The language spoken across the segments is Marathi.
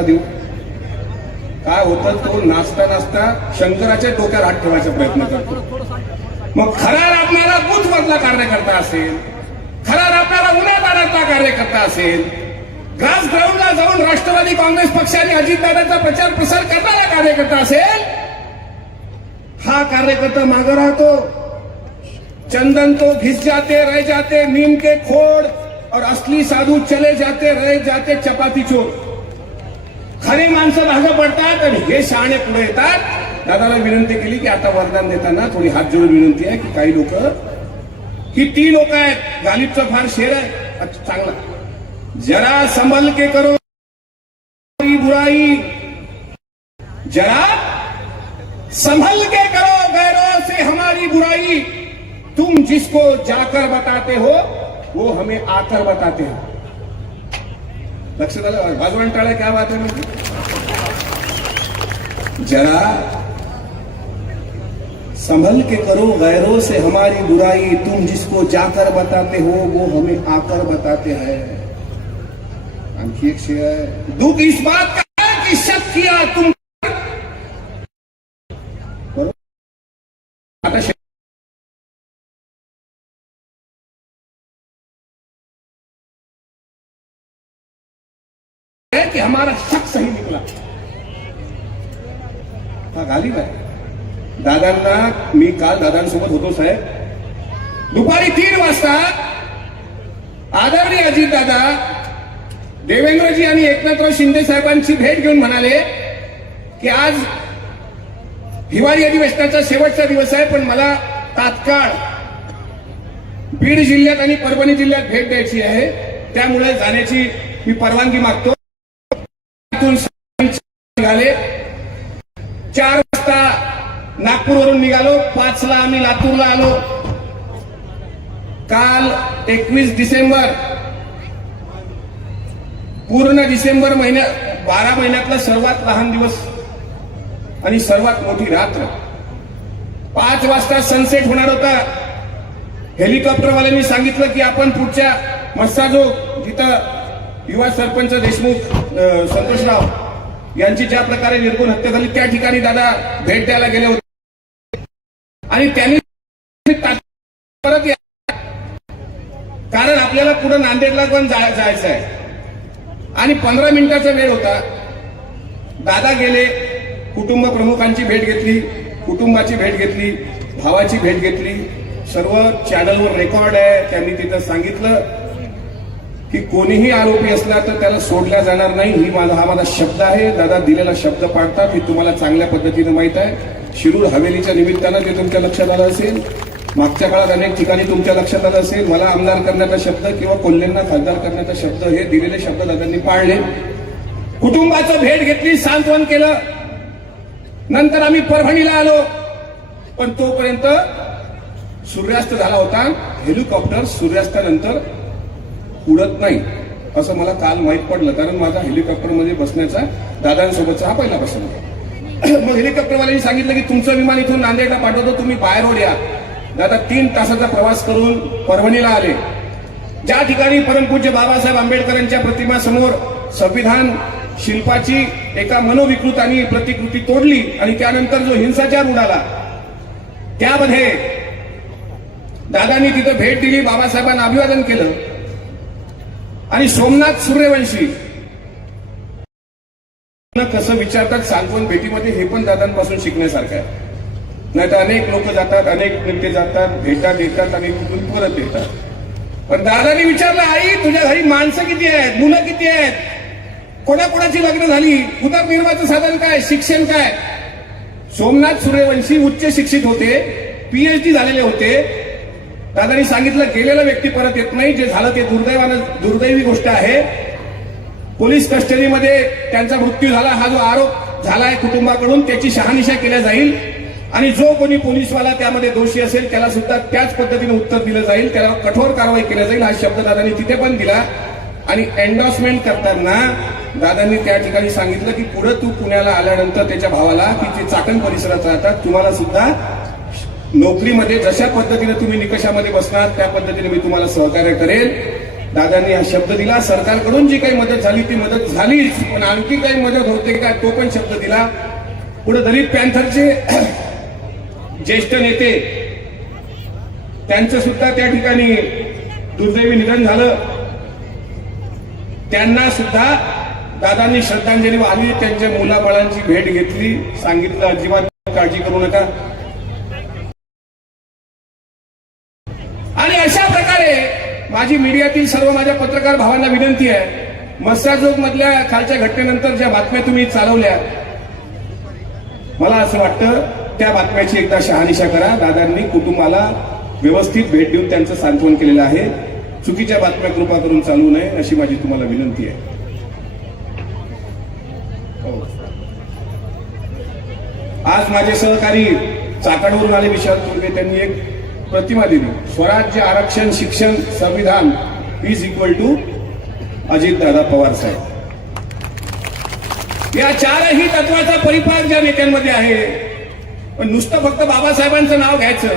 देऊ काय होतं, तो नाचता नाचता शंकराच्या डोक्यावर हात ठेवायचा प्रयत्न करतो. मग खरा राबणारा बूथ मधला कार्यकर्ता असेल, खरा राबणारा उन्हातानातला कार्यकर्ता असेल, ग्रास ग्राउंडला जाऊन राष्ट्रवादी काँग्रेस पक्ष आणि अजितदादांचा प्रचार प्रसार करणारा कार्यकर्ता असेल, हा कार्यकर्ता मागे राहतो. चंदन तो घिस जाते रह जाते नीम के खोड और असली साधू चले जाते रह जाते चपाती चोर. खरे माणसं मागं पडतात आणि हे शहाणे पुढे येतात. दादाला विनंती केली की आता वरदान देताना थोडी हात जोडून विनंती आहे की काही लोक ही 3 लोक आहेत, गालिबचा फार शेर आहे चांगला, जरा संभल के करो बुराई, जरा संभल के करो गैरों से हमारी बुराई, तुम जिसको जाकर बताते हो वो हमें आकर बताते हैं. लक्षात आलं बाजून टाळ्या क्या बात है म्हणजे. जरा संभल के करो गैरों से हमारी बुराई, तुम जिसको जाकर बताते हो वो हमें आकर बताते हैं. आणखी एक शेर है, दुख इस बात का है कि शक किया तुम. आता कि हमारा शक सही निकला. हा गालिब आहे. दादांना मी काल दादांसोबत होतो साहेब, दुपारी 3 वाजता आदरणीय अजितदादा, देवेंद्रजी आणि एकनाथराव शिंदे साहेबांची भेट घेऊन म्हणाले की आज हिवाळी अधिवेशनाचा शेवटचा दिवस आहे, पण मला तात्काळ बीड जिल्ह्यात आणि परभणी जिल्ह्यात भेट द्यायची आहे, त्यामुळे जाण्याची मी परवानगी मागतो. निघाले 4 वाजता नागपूरवरून निघालो, 5 ला आम्ही लातूरला आलो. काल 21 डिसेंबर, पूर्ण डिसेंबर महिन्यात 12 महिन्यातला सर्वात लहान दिवस आणि सर्वात मोठी रात्र. 5 वाजता सनसेट होणार होता. हेलिकॉप्टरवाल्यांनी सांगितलं की आपण पुढच्या मस्साजोग जिथं युवा सरपंच देशमुख संतोषराव यांची ज्या प्रकारे निर्गुण हत्या झाली त्या ठिकाणी दादा भेट द्यायला गेले होते आणि त्यांनी परत कारण आपल्याला पुढे नांदेडला पण जायचं आहे आणि 15 मिनिटाचा वेळ होता. दादा गेले, कुटुंब प्रमुखांची भेट घेतली, कुटुंबाची भेट घेतली, भावाची भेट घेतली. सर्व चॅनलवर रेकॉर्ड आहे. त्यांनी तिथं सांगितलं की कोणीही आरोपी असला तर त्याला सोडला जाणार नाही, हा माझा शब्द आहे. दादा दिलेला शब्द पाळतात हे तुम्हाला चांगल्या पद्धतीने माहित आहे. शिरूर हवेलीच्या निमित्तानं ते तुमच्या लक्षात आलं असेल, मागच्या काळात अनेक ठिकाणी तुमच्या लक्षात आलं असेल. मला आमदार करण्याचा शब्द किंवा कोल्हेंना खासदार करण्याचा शब्द, हे दिलेले शब्द दादांनी पाळले. कुटुंबाचं भेट घेतली, सांत्वन केलं. नंतर आम्ही परभणीला आलो, पण तोपर्यंत सूर्यास्त झाला होता. हेलिकॉप्टर सूर्यास्तानंतर उडत नाही असं मला काल माहीत पडलं, कारण माझा हेलिकॉप्टरमध्ये बसण्याचा दादांसोबतचा हा पहिला प्रसंग. मग हेलिकॉप्टरवाल्यांनी सांगितलं की तुमचं विमान इथून नांदेडला पाठवतो, तुम्ही बाय रोड या. दादा 3 तासाचा प्रवास करून परभणीला आले. ज्या ठिकाणी परमपूज्य बाबासाहेब आंबेडकरांच्या प्रतिमासमोर संविधान शिल्पाची एका मनोविकृतांनी प्रतिकृती तोडली आणि त्यानंतर जो हिंसाचार उडाला, त्यामध्ये दादांनी तिथं भेट दिली, बाबासाहेबांना अभिवादन केलं. आणि सोमनाथ सूर्यवंशी कसं विचारतात सांत्वन भेटीमध्ये, हे पण दादांपासून शिकण्यासारखं आहे. नाही तर अनेक लोक जातात, अनेक नेते जातात, भेटा देतात आणि कुठून परत येतात. पण दादांनी विचारलं, आई तुझ्या घरी माणसं किती आहेत, मुलं किती आहेत, कोणाकोणाची लग्न झाली, उदरनिर्वाहाचं साधन काय, शिक्षण काय. सोमनाथ सूर्यवंशी उच्च शिक्षित होते, PhD झालेले होते. दादांनी सांगितलं गेलेला व्यक्ती परत येत नाही, जे झालं ते दुर्दैवी गोष्ट आहे. पोलीस कस्टडीमध्ये त्यांचा मृत्यू झाला, हा जो आरोप झालाय कुटुंबाकडून त्याची शहानिशा केल्या जाईल आणि जो कोणी पोलीसवाला त्यामध्ये दोषी असेल त्याला सुद्धा त्याच पद्धतीने उत्तर दिलं जाईल, त्याला कठोर कारवाई केली जाईल, हा शब्द दादांनी तिथे पण दिला. आणि एन्डॉर्समेंट करताना दादांनी त्या ठिकाणी सांगितलं की पुढे तू पुण्याला आल्यानंतर त्याच्या भावाला की जे चाकण परिसरात राहतात तुम्हाला सुद्धा नोकरीमध्ये जशा पद्धतीने तुम्ही निकषामध्ये बसणार त्या पद्धतीने मी तुम्हाला सहकार्य करेल. दादांनी हा शब्द दिला. सरकारकडून जी काही मदत झाली ती मदत झालीच, पण आणखी काही मदत होते का तो पण शब्द दिला. पुढे दलित पॅन्थरचे ज्येष्ठ नेते, त्यांचं सुद्धा त्या ठिकाणी दुर्दैवी निधन झालं. त्यांना सुद्धा दादांनी श्रद्धांजली वाहिली, त्यांच्या मुलाबाळांची भेट घेतली, सांगितलं अजिबात काळजी करू नका. आणि अशा प्रकारे माझी मीडियातील सर्व माझ्या पत्रकार भावांना विनंती आहे, मस्साजोग मधल्या कालच्या घटनेनंतर ज्या बातम्या तुम्ही चालवल्या, मला असं वाटतं त्या बातम्याची एकदा शहानिशा करा. दादांनी कुटुंबाला व्यवस्थित भेट देऊन त्यांचं सांत्वन केलेलं आहे. चुकीच्या बातम्या कृपा करून चालू नये अशी माझी तुम्हाला विनंती आहे. आज माझे सहकारी चाकणवरून आले विशाल तुर्वे, त्यांनी एक प्रतिमा दिली, स्वराज्य, आरक्षण, शिक्षण, संविधान is equal to Ajitdada Pawar साहेब. या चारही तत्वाचा परिपाक ज्या नेत्यांमध्ये आहे. पण नुसतं फक्त बाबासाहेबांचं नाव घ्यायचं.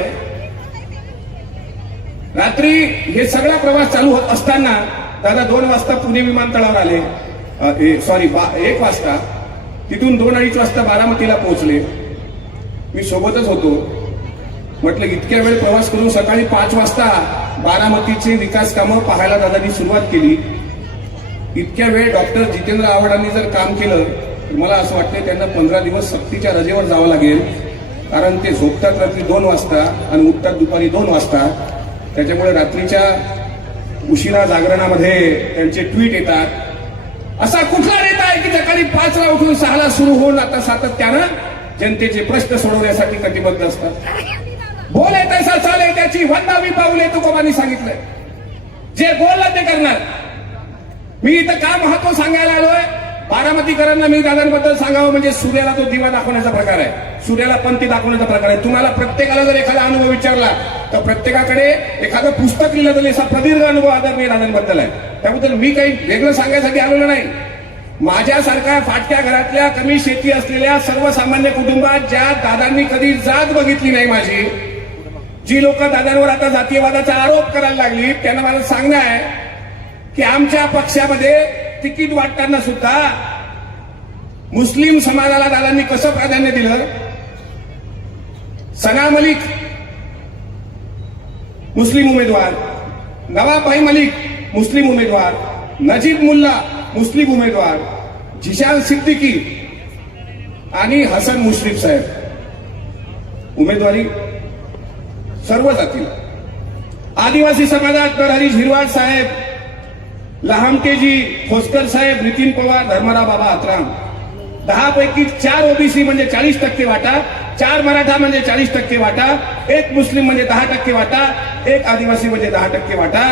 रात्री हे सगळा प्रवास चालू होत असताना दादा 2 वाजता पुणे विमानतळावर आले, 1 वाजता. तिथून 2-2:30 वाजता बारामतीला पोहोचले. मी सोबतच होतो. म्हटलं इतक्या वेळ प्रवास करून सकाळी 5 वाजता बारामतीचे विकास कामं पाहायला दादांनी सुरुवात केली. इतक्या वेळ डॉक्टर जितेंद्र आव्हाडांनी जर काम केलं तर मला असं वाटतं त्यांना 15 दिवस सक्तीच्या रजेवर जावं लागेल. कारण ते झोपतात रात्री 2 वाजता आणि उठतात दुपारी 2 वाजता. त्याच्यामुळे रात्रीच्या उशिरा जागरणामध्ये त्यांचे ट्विट येतात. असा कुठला नेता आहे की सकाळी 5 ला उठून 6 ला सुरू होऊन आता सातत्यानं जनतेचे प्रश्न सोडवण्यासाठी कटिबद्ध असतात. बोले तैसा चाले त्याची 100वी पाऊले तुकोबांनी सांगितलंय. जे बोललं ते करणार. मी इथं का महत्व सांगायला आलोय, बारामतीकरांना मी दादांबद्दल सांगावं म्हणजे सूर्याला तो दिवा दाखवण्याचा प्रकार आहे, सूर्याला पंथी दाखवण्याचा प्रकार आहे. तुम्हाला प्रत्येकाला जर एखादा अनुभव विचारला तर प्रत्येकाकडे एखादं पुस्तक लिहिलं तरी असा प्रदीर्घ अनुभव आदरणीय दादांबद्दल आहे. त्याबद्दल मी काही वेगळं सांगायसाठी आलेलो नाही. माझ्यासारख्या फाटक्या घरातल्या कमी शेती असलेल्या सर्वसामान्य कुटुंबात ज्या दादांनी कधी जात बघितली नाही माझी, जी लोक दादांवर आता जातीयवादाचा आरोप करायला लागली, त्यांना मला सांगणं आहे की आमच्या पक्षामध्ये तिकीट वाटताना सुद्धा मुस्लिम समाजाला दादांनी कसं प्राधान्य दिलं. सना मलिक मुस्लिम उमेदवार, नवाब मलिक मुस्लिम उमेदवार, नजीब मुल्ला मुस्लिम उमेदवार, झिशान सिद्दीकी आणि हसन मुश्रीफ साहेब उमेदवारी सर्व जातीला. आदिवासी समाजात नरहरी झिरवाळ साहेब, लहामटेजी खोसकर साहेब, नितीन पवार, धर्मराव बाबा आत्राम. 10 पैकी 4 ओबीसी म्हणजे 40% वाटा, 4 मराठा म्हणजे 40% वाटा, 1 मुस्लिम म्हणजे 10% वाटा, 1 आदिवासी म्हणजे 10% वाटा.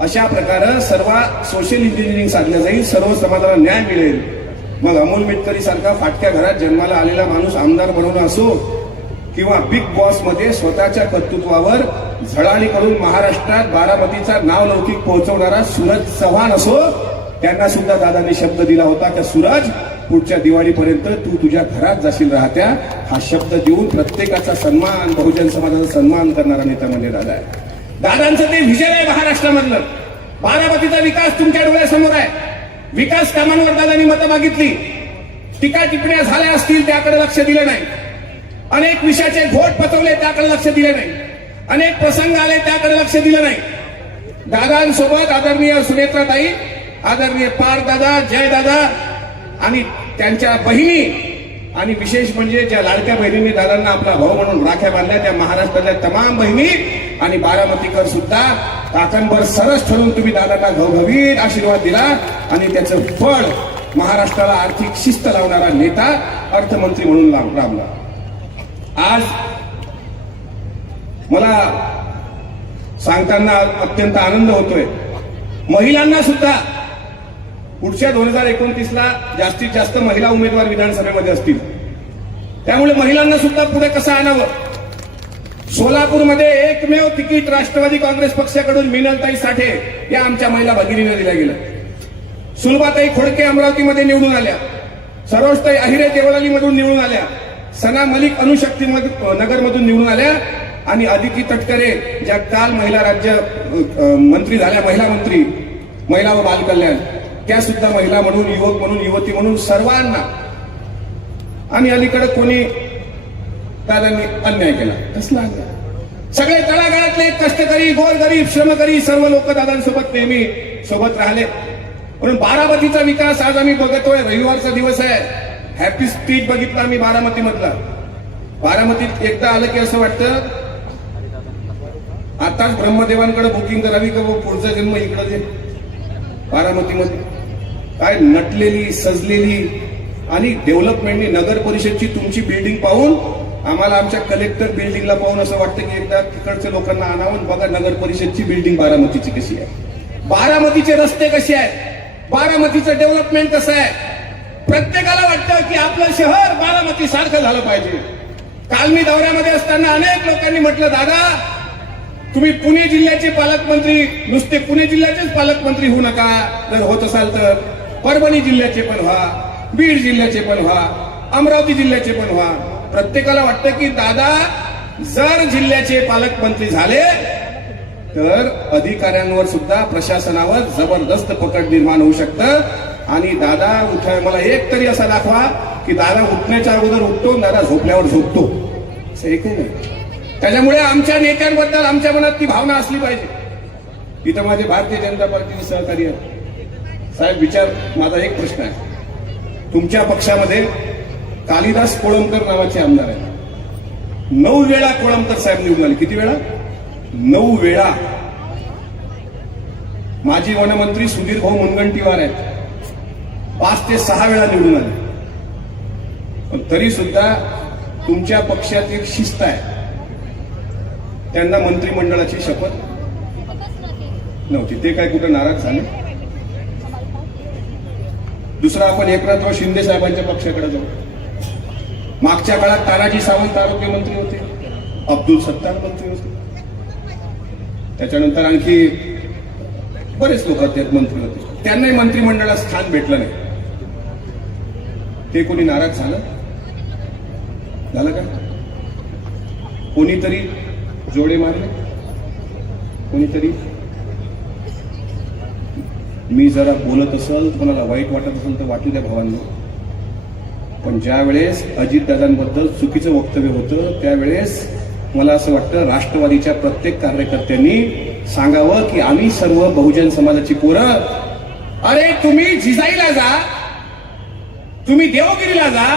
अशा प्रकारे सर्व सोशल इंजिनिअरिंग साधलं जाईल, सर्व समाजाला न्याय मिळेल. मग अमोल मिटकरी सारखा फाटक्या घरात जन्माला आलेला माणूस आमदार बनवणं असो किंवा बिग बॉस मध्ये स्वतःच्या कर्तृत्वावर झळाळी करून महाराष्ट्रात बारामतीचा नावलौकिक पोहोचवणारा सूरज चव्हाण असो, त्यांना सुद्धा दादांनी शब्द दिला होता की सूरज पुढच्या दिवाळीपर्यंत तू तुझ्या घरात जाशील राहत्या. हा शब्द देऊन प्रत्येकाचा सन्मान, बहुजन समाजाचा सन्मान करणारा नेता म्हणजे दादा आहे. दादांचं ते व्हिजन आहे महाराष्ट्रामधलं. बारामतीचा विकास तुमच्या डोळ्यासमोर आहे. विकास कामांवर दादांनी मतं मागितली, टीका टिप्पण्या झाल्या असतील त्याकडे लक्ष दिलं नाही. अनेक विषयाचे घोट पचवले त्याकडे लक्ष दिले नाही. अनेक प्रसंग आले त्याकडे लक्ष दिलं नाही. दादांसोबत आदरणीय सुनेत्राताई, आदरणीय पार दादा, जय दादा आणि त्यांच्या बहिणी आणि विशेष म्हणजे ज्या लाडक्या बहिणींनी दादांना आपला भाऊ म्हणून राख्या बांधल्या, त्या महाराष्ट्रातल्या तमाम बहिणी आणि बारामतीकर सुद्धा ताकणभर सरस ठरून तुम्ही दादांना घवघवीत आशीर्वाद दिला आणि त्याचं फळ महाराष्ट्राला आर्थिक शिस्त लावणारा नेता अर्थमंत्री म्हणून लाभला. आज मला सांगताना अत्यंत आनंद होतोय. महिलांना सुद्धा पुढच्या 2029ला जास्तीत जास्त महिला उमेदवार विधानसभेमध्ये असतील. त्यामुळे महिलांना सुद्धा पुढे कसं आणावं. सोलापूरमध्ये एकमेव तिकीट राष्ट्रवादी काँग्रेस पक्षाकडून मिनलताई साठे या आमच्या महिला भगिनीने दिलं गेलं. सुलभाताई खोडके अमरावतीमध्ये निवडून आल्या, सरोजताई अहिरे देवळालीमधून निवडून आल्या, सना मलिक अणुशक्ती नगरमधून निवडून आल्या आणि अदिती तटकरे ज्या काल महिला राज्य मंत्री झाल्या, महिला मंत्री, महिला व बालकल्याण, त्या सुद्धा महिला म्हणून, युवक म्हणून, युवती म्हणून सर्वांना, आणि अलीकडे कोणी दादांनी अन्याय केला. कसला अन्याय? सगळे तळागाळातले कष्टकरी, गोरगरीब, श्रमकरी सर्व लोक दादांसोबत नेहमी सोबत राहिले. म्हणून बारामतीचा विकास आज आम्ही बघतोय. रविवारचा दिवस आहे. हॅपी स्ट्रीट बघितला आम्ही बारामती मधला. बारामतीत एकदा आलं की असं वाटतं आताच ब्रह्मदेवांकडे बुकिंग करावी का पुढचा जन्म इकडे दे. बारामतीमध्ये काय नटलेली, सजलेली आणि डेव्हलपमेंटनी नगर परिषदची तुमची बिल्डिंग पाहून आम्हाला आमच्या कलेक्टर बिल्डिंगला पाहून असं वाटतं की एकदा तिकडच्या लोकांना आणावून बघा नगर परिषदची बिल्डिंग बारामतीची कशी आहे, बारामतीचे रस्ते कसे आहेत, बारामतीचं डेव्हलपमेंट कसं आहे. प्रत्येकाला वाटतं की आपलं शहर बारामती सारखं झालं पाहिजे. काल मी दौऱ्यामध्ये असताना अनेक लोकांनी म्हटलं, दादा तुम्ही पुणे जिल्ह्याचे पालकमंत्री, नुसते पुणे जिल्ह्याचेच पालकमंत्री होऊ नका. जर होत असाल तर परभणी जिल्ह्याचे पण व्हा, बीड जिल्ह्याचे पण व्हा, अमरावती जिल्ह्याचे पण व्हा. प्रत्येकाला वाटतं की दादा जर जिल्ह्याचे पालकमंत्री झाले तर अधिकाऱ्यांवर सुद्धा, प्रशासनावर जबरदस्त पकड निर्माण होऊ शकतं. आणि दादा उठा, मला एक तरी असा दाखवा की दादा उठण्याच्या अगोदर उठतो, दादा झोपल्यावर झोपतो. असं एकही नाही. त्याच्यामुळे आमच्या नेत्यांबद्दल आमच्या मनात ती भावना असली पाहिजे. इथं माझे भारतीय जनता पार्टीचे सहकारी आहेत. साहेब विचार, माझा एक प्रश्न आहे. तुमच्या पक्षामध्ये कालिदास कोळंबकर नावाचे आमदार आहेत. 9 वेळा कोळंबकर साहेब निवडून आले. किती वेळा? 9 वेळा. माजी वनमंत्री सुधीर भाऊ मुनगंटीवार आहेत. 5 ते 6 वेळा निवडून आले. पण तरी सुद्धा तुमच्या पक्षात एक शिस्त आहे. त्यांना मंत्रिमंडळाची शपथ नव्हती. ते काय कुठे नाराज झाले? दुसरा, आपण एकनाथराव शिंदे साहेबांच्या पक्षाकडे जाऊ. मागच्या काळात तानाजी सावंत आरोग्यमंत्री होते, अब्दुल सत्तार मंत्री होते, त्याच्यानंतर आणखी बरेच लोक त्यात मंत्री होते. त्यांनाही मंत्रिमंडळात स्थान भेटलं नाही. ते कोणी नाराज झालं का? कोणीतरी जोडे मारले? कोणीतरी? मी जरा बोलत असेल, कोणाला वाईट वाटत असेल तर वाटू द्या भावांनो. पण ज्या वेळेस अजितदादांबद्दल चुकीचं वक्तव्य होतं त्यावेळेस मला असं वाटतं राष्ट्रवादीच्या प्रत्येक कार्यकर्त्यांनी सांगावं की आम्ही सर्व बहुजन समाजाची पोरं, अरे तुम्ही जिजाईला जा, तुम्ही देवगिरीला जा,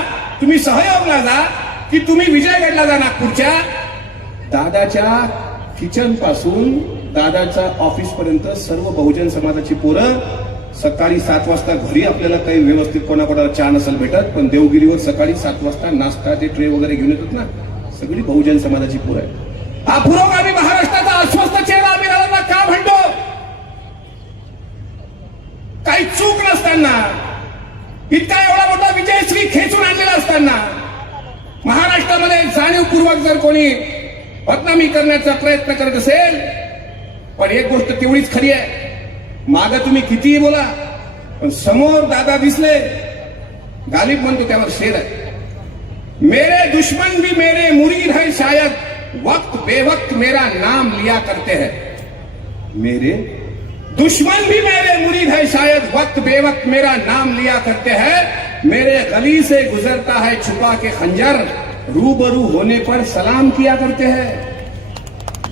तुम्ही सहयोगला जा, की तुम्ही विजयगडला जा नागपूरच्या. दादाच्या किचन पासून दादाच्या ऑफिस पर्यंत सर्व बहुजन समाजाची पोरं सकाळी 7 वाजता घरी, आपल्याला काही व्यवस्थित कोणाकोणाला चहा नसेल भेटत, पण देवगिरीवर सकाळी 7 वाजता नाश्ता ते ट्रे वगैरे घेऊन येतात ना, सगळी बहुजन समाजाची पोरं आहे. हा पुरोगामी महाराष्ट्राचा अस्वस्थ चेहरा आम्ही दादांना का म्हणतो? काही चूक नसताना, इतका एवढा मोठा विजयश्री खेचून आणलेला असताना महाराष्ट्रामध्ये जाणीवपूर्वक जर कोणी बदनामी करण्याचा प्रयत्न करत असेल, पण एक गोष्ट तेवढीच खरी आहे, माग तुम्ही कितीही बोला पण समोर दादा दिसले, गालिब म्हणतो त्यावर शेर आहे, मेरे दुश्मन भी मेरे मुरीद है शायद, वक्त बेवक्त मेरा नाम लिया करते हैं. मेरे दुश्मन भी मेरे मुरीद है शायद, वक्त बेवक्त मेरा नाम लिया करते हैं. मेरे गली से गुजरता है छुपा के खंजर, रूबरू होने पर सलाम किया करते हैं.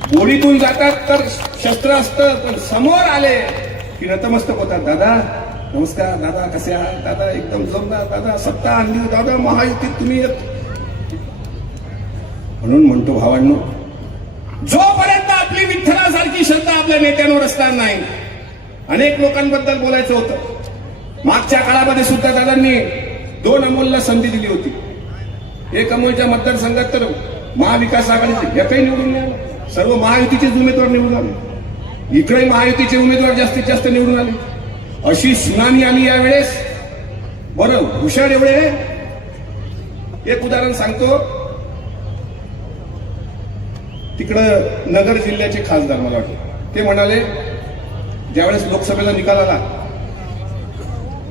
गोळीतून जातात तर शस्त्र असतं, पण समोर आले की नतमस्तक होतात. दादा नमस्कार, दादा कसे आहात, दादा एकदम जोरदार, दादा सत्ता आणली, दादा महायुतीत तुम्ही येत. म्हणून म्हणतो भावांनो, जोपर्यंत आपली विठ्ठलासारखी श्रद्धा आपल्या नेत्यांवर असणार नाही. अनेक लोकांबद्दल बोलायचं होतं. मागच्या काळामध्ये सुद्धा दादांनी 2 अमोलला संधी दिली होती. एक अमोलच्या मतदारसंघात तर महाविकास आघाडीचे एकही निवडून नाही आले, सर्व महायुतीचेच उमेदवार निवडून आले. इकडे महायुतीचे उमेदवार जास्तीत जास्त निवडून आले. अशी सुनामी आली यावेळेस. बरं हुशार एवढे. एक उदाहरण सांगतो. तिकडं नगर जिल्ह्याचे खासदार मला वाटतं ते म्हणाले, ज्यावेळेस लोकसभेचा निकाल आला,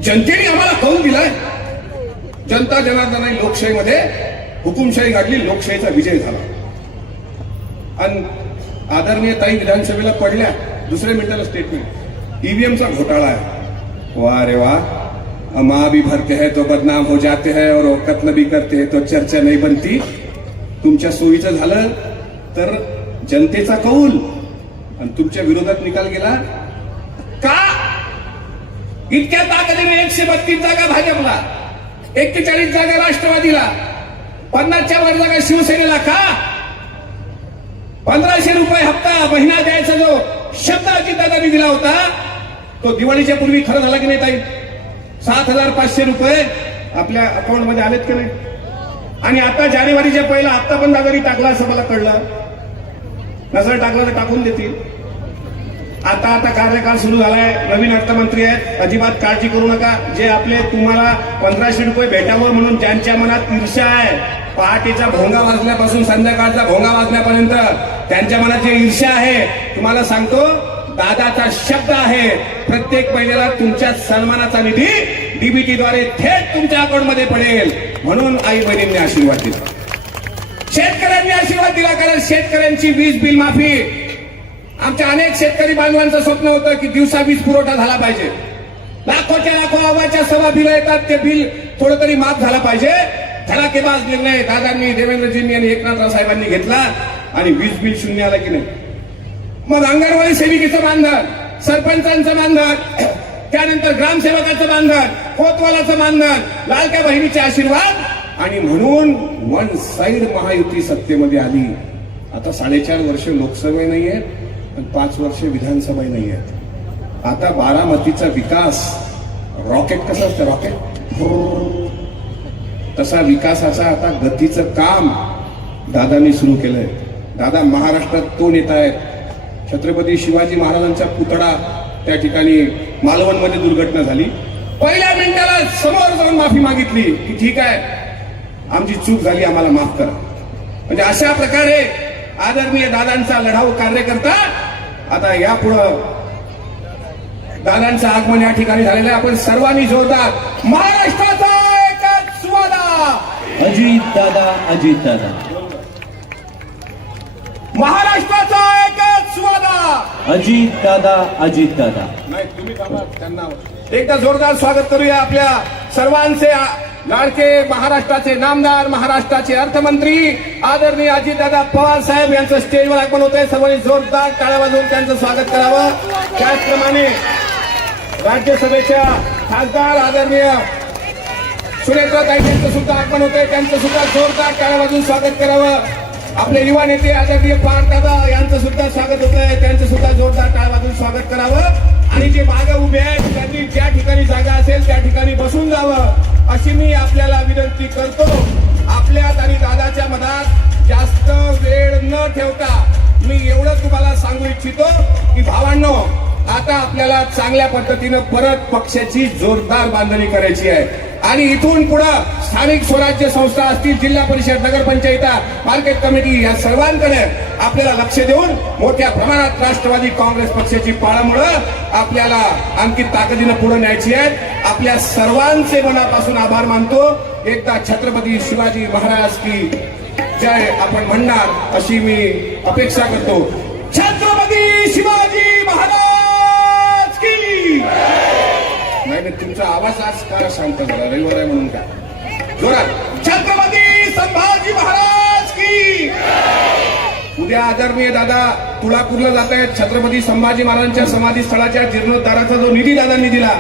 जनतेने आम्हाला कौल दिलाय, जनता जनार्दनाने लोकशाहीमध्ये हुकुमशाही गाठली, लोकशाहीचा विजय झाला. आणि आदरणीय ताई विधानसभेला पडल्या, दुसऱ्या मिनिटाला स्टेटमेंट ईवीएमचा घोटाळा आहे. वाह रे वाह. माँ भी भरते हैं तो बदनाम हो जाते हैं और कत्ल भी करते हैं तो चर्चा नाही बनती. तुमच्या सोयीचं झालं तर जनतेचा कौल आणि तुमच्या विरोधात निकाल गेला का? इतक्या ताकदीने 132 जागा भाजपला, 41 जागा राष्ट्रवादीला, 50च्या वर जागा शिवसेनेला का? 1500 रुपये हप्ता महिना द्यायचा जो शब्द अजितदादांनी दिला होता तो दिवाळीच्या पूर्वी खरं झाला की नाही ताई? 7,500 रुपये आपल्या अकाउंटमध्ये आलेत की नाही? आणि आता जानेवारीच्या पहिला हप्ता पण दादानी टाकला असं मला कळलं. नजर टाकला तर टाकून देतील. आता कार्यकाळ सुरू झालाय, नवीन अर्थमंत्री आहेत, अजिबात काळजी करू नका. जे आपले तुम्हाला 1500 रुपये भेटावं म्हणून ज्यांच्या मनात ईर्ष्या आहे, पहाटेचा भोंगा वाजल्यापासून संध्याकाळचा भोंगा वाजल्यापर्यंत त्यांच्या मनात जे ईर्ष्या आहे, तुम्हाला सांगतो दादाचा शब्द आहे, प्रत्येक महिन्याला तुमच्या सन्मानाचा निधी डीबीटीद्वारे थेट तुमच्या अकाउंटमध्ये पडेल. म्हणून आई बहिणींनी आशीर्वाद दिला, शेतकऱ्यांनी आशीर्वाद दिला. कारण शेतकऱ्यांची वीज बिल माफी, आमच्या अनेक शेतकरी बांधवांचं स्वप्न होतं की दिवसा वीज पुरवठा झाला पाहिजे. लाखोच्या लाखो आवाच्या सभा बिल येतात, ते बिल थोडं तरी माफ झालं पाहिजे. धडाकेबाज निर्णय दादांनी, देवेंद्रजींनी आणि एकनाथराव साहेबांनी घेतला आणि वीज बिल शून्य आलं की नाही. मग अंगणवाडी सेविकेचं मानधन, सरपंचांचं मानधन, त्यानंतर ग्रामसेवकाचं मानधन, कोतवालाचं मानधन, लाडक्या बहिणीचे आशीर्वाद. आणि म्हणून वन साइड महायुती सत्तेमध्ये आली. आता 4.5 वर्ष लोकसभा नाहीये आणि 5 वर्ष विधानसभा नाहीये. आता बारामतीचा विकास रॉकेट कसं असतं, रॉकेट तसा विकासाचा आता गतीचं काम दादांनी सुरू केलंय. दादा महाराष्ट्रात तो नेता आहेत. छत्रपती शिवाजी महाराजांचा पुतळा त्या ठिकाणी मालवणमध्ये दुर्घटना झाली, पहिल्या मिनिटाला समोर जाऊन माफी मागितली की ठीक आहे, आमची चूक झाली, आम्हाला माफ करा. म्हणजे अशा प्रकारे आदरणीय दादांचा लढाऊ कार्यकर्ता आता यापुढं दादांचं आगमन या ठिकाणी झालेलं आहे. आपण सर्वांनी जोरदार महाराष्ट्राचा एकच सुवादा अजित दादा, अजित दादा, महाराष्ट्राचा एकच सुवादा अजित दादा, अजित दादा. नाही तुम्ही बाबा त्यांना एकदा जोरदार स्वागत करूया. आपल्या सर्वांचे लाडके महाराष्ट्राचे नामदार, महाराष्ट्राचे अर्थमंत्री आदरणीय अजितदादा पवार साहेब यांचं स्टेजवर आगमन होत आहे. सर्वांनी जोरदार टाळ्या वाजवून त्यांचं स्वागत करावं. त्याचप्रमाणे राज्यसभेच्या खासदार आदरणीय सुनेत्राताई यांचं सुद्धा आगमन होत आहे. त्यांचं सुद्धा जोरदार टाळ्या वाजवून स्वागत करावं. आपले युवा नेते आदरणीय पारदादा यांचं सुद्धा स्वागत होत आहे. त्यांचं सुद्धा जोरदार टाळ्या वाजवून स्वागत करावं. आणि जे मागे उभे आहेत त्यांनी ज्या ठिकाणी जागा असेल त्या ठिकाणी बसून जावं अशी मी आपल्याला विनंती करतो. आपल्यात आणि दादाच्या मनात जास्त वेळ न ठेवता मी एवढं तुम्हाला सांगू इच्छितो की भावांनो, आता आपल्याला चांगल्या पद्धतीनं परत पक्षाची जोरदार बांधणी करायची आहे. आणि इथून पुढे स्थानिक स्वराज्य संस्था असतील, जिल्हा परिषद, नगरपंचायत, मार्केट कमिटी या सर्वांकडे आपल्याला लक्ष देऊन मोठ्या प्रमाणात राष्ट्रवादी काँग्रेस पक्षाची पाळंमुळं आपल्याला आणखी ताकदीनं पुढे न्यायची आहे. आपल्या सर्वांचे मनापासून आभार मानतो. एकदा छत्रपती शिवाजी महाराज की जय आपण म्हणणार अशी मी अपेक्षा करतो. छत्रपती शिवाजी महाराज की. नाही तुमचा आवाज आज का शांत झाला, रविवार आहे म्हणून का जोरात. छत्रपती संभाजी महाराज की. उद्या आदरणीय दादा तुळापूरला जात आहेत. छत्रपती संभाजी महाराजांच्या समाधी स्थळाच्या जीर्णोद्धाराचा जो निधी दादांनी दिला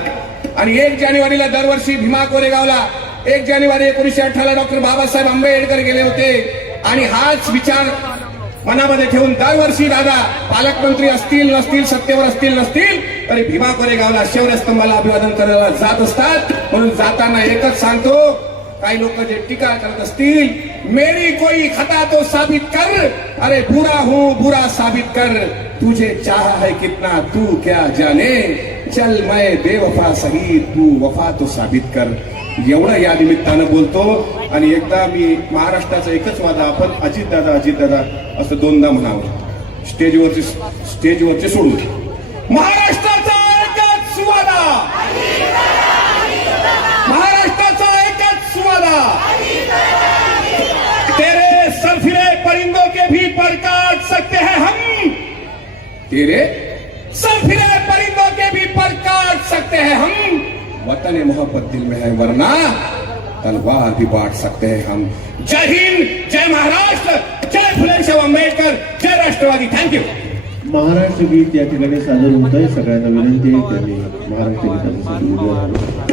आणि 1 जानेवारीला दरवर्षी भीमा कोरेगावला 1 जानेवारी 1918 डॉक्टर बाबासाहेब आंबेडकर गेले होते. आणि हाच विचार मनामध्ये ठेवून दरवर्षी दादा पालकमंत्री असतील नसतील, सत्तेवर असतील नसतील तरी भीमा कोरेगावला शौर्यस्तंभाला अभिवादन करायला जात असतात. म्हणून जाताना एकच सांगतो, काही लोक जे टीका करत असतील, मेरी कोई खता तो साबित कर, अरे बुरा हूं बुरा साबित कर, तुझे चाहा है कितना तू क्या जाने, चल मैं बेवफा सही तू वफा तो साबित कर. एवढं या निमित्तानं बोलतो. आणि एकदा मी महाराष्ट्राचा एकच वादा आपण अजितदादा अजितदादा असं 2दा म्हणावं स्टेजवरचे सोडून. महाराष्ट्राचा एकच सुवादा, महाराष्ट्राचा एकच सुवादा, तेरे सरफिरे परिंदों के भी पर काट सकते तेरे सर फिरे परिंदों के भी पर काट सकते हैं हम, वतन मोहब्बत दिल में है वरना तलवार भी बांट सकते हैं हम. जय हिंद, जय महाराष्ट्र, जय फुले शाहू आंबेडकर, जय राष्ट्रवादी. थँक्यू. महाराष्ट्र गीत या ठिकाणी सादर होत आहे. सगळ्यांना विनंती आहे त्यांनी महाराष्ट्र गीताचा व्हिडिओ